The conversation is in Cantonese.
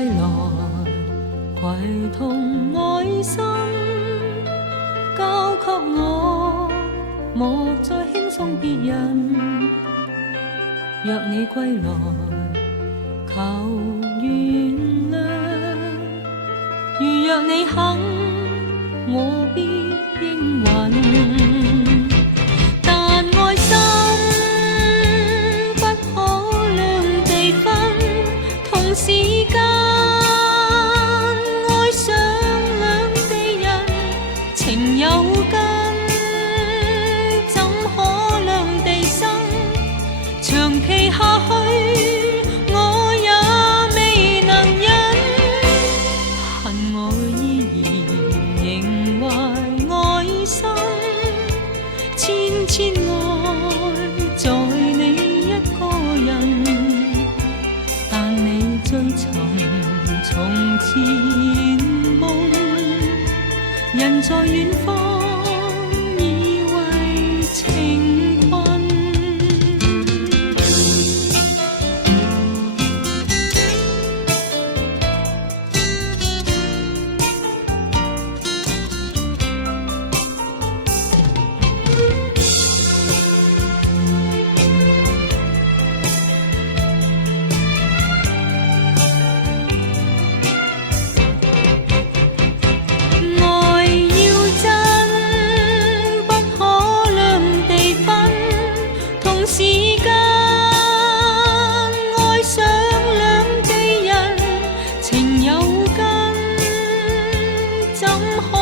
歸來，攜同愛心，交給我，莫再輕鬆別人。若你歸來，求原諒。如若你肯，我必應允。但愛心不可兩地分，同時間愛上兩地人，情有根，怎可兩地生？長期下去，我也未能忍。恨我依然仍懷愛心，千千愛在你一個人，但你追尋從前夢，人在遠方已為情困。怎可